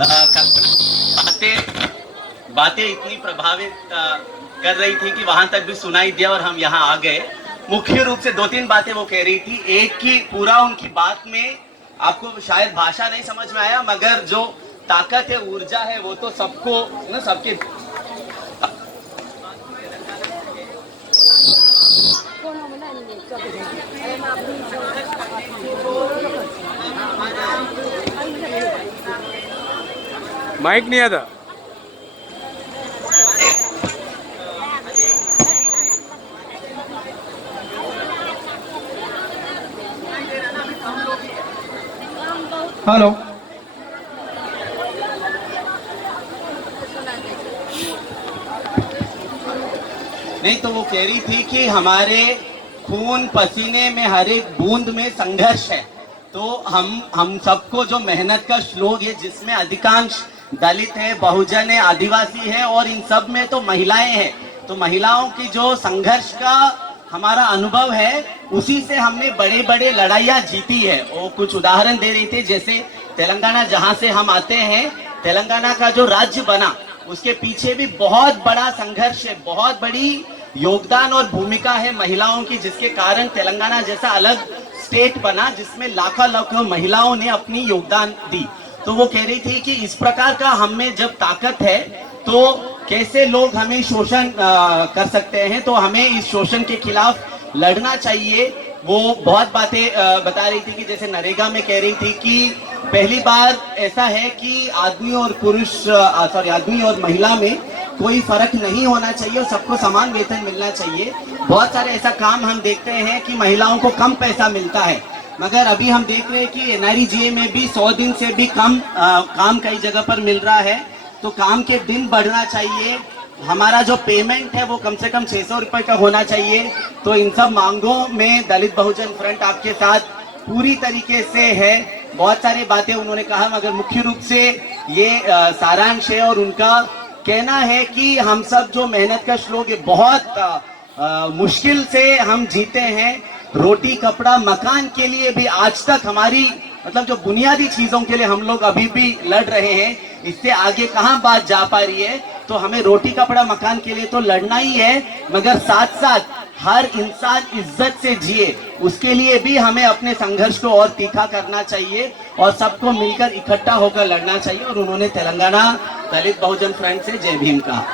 बातें बातें इतनी प्रभावित कर रही थी कि वहां तक भी सुनाई दिया और हम यहाँ आ गए। मुख्य रूप से 2-3 बातें वो कह रही थी। एक की पूरा उनकी बात में आपको शायद भाषा नहीं समझ में आया, मगर जो ताकत है, ऊर्जा है, वो तो सबको ना, सबके माइक नहीं आता। हेलो, नहीं तो वो कह रही थी कि हमारे खून पसीने में हर एक बूंद में संघर्ष है। तो हम सबको जो मेहनत का श्लोक है, जिसमें अधिकांश दलित है, बहुजन है, आदिवासी है और इन सब में तो महिलाएं हैं। तो महिलाओं की जो संघर्ष का हमारा अनुभव है, उसी से हमने बड़े बड़े लड़ाइयाँ जीती है। वो कुछ उदाहरण दे रही थी, जैसे तेलंगाना जहाँ से हम आते हैं, तेलंगाना का जो राज्य बना उसके पीछे भी बहुत बड़ा संघर्ष है, बहुत बड़ी योगदान और भूमिका है महिलाओं की, जिसके कारण तेलंगाना जैसा अलग स्टेट बना, जिसमें लाखों लाखों महिलाओं ने अपनी योगदान दी। तो वो कह रही थी कि इस प्रकार का हम में जब ताकत है तो कैसे लोग हमें शोषण कर सकते हैं, तो हमें इस शोषण के खिलाफ लड़ना चाहिए। वो बहुत बातें बता रही थी कि जैसे नरेगा में कह रही थी कि पहली बार ऐसा है कि आदमी और पुरुष आदमी और महिला में कोई फर्क नहीं होना चाहिए और सबको समान वेतन मिलना चाहिए। बहुत सारे ऐसा काम हम देखते हैं कि महिलाओं को कम पैसा मिलता है, मगर अभी हम देख रहे हैं कि NREGA में भी 100 दिन से भी कम काम कई जगह पर मिल रहा है। तो काम के दिन बढ़ना चाहिए, हमारा जो पेमेंट है वो कम से कम 600 रुपए का होना चाहिए। तो इन सब मांगों में दलित बहुजन फ्रंट आपके साथ पूरी तरीके से है। बहुत सारी बातें उन्होंने कहा, मगर मुख्य रूप से ये सारांश है और उनका कहना है कि हम सब जो मेहनत का श्लोक है, बहुत मुश्किल से हम जीते हैं। रोटी कपड़ा मकान के लिए भी आज तक हमारी मतलब जो बुनियादी चीजों के लिए हम लोग अभी भी लड़ रहे हैं, इससे आगे कहाँ बात जा पा रही है। तो हमें रोटी कपड़ा मकान के लिए तो लड़ना ही है, मगर साथ साथ हर इंसान इज्जत से जिए, उसके लिए भी हमें अपने संघर्ष को और तीखा करना चाहिए और सबको मिलकर इकट्ठा होकर लड़ना चाहिए। और उन्होंने तेलंगाना दलित बहुजन फ्रंट से जय भीम कहा।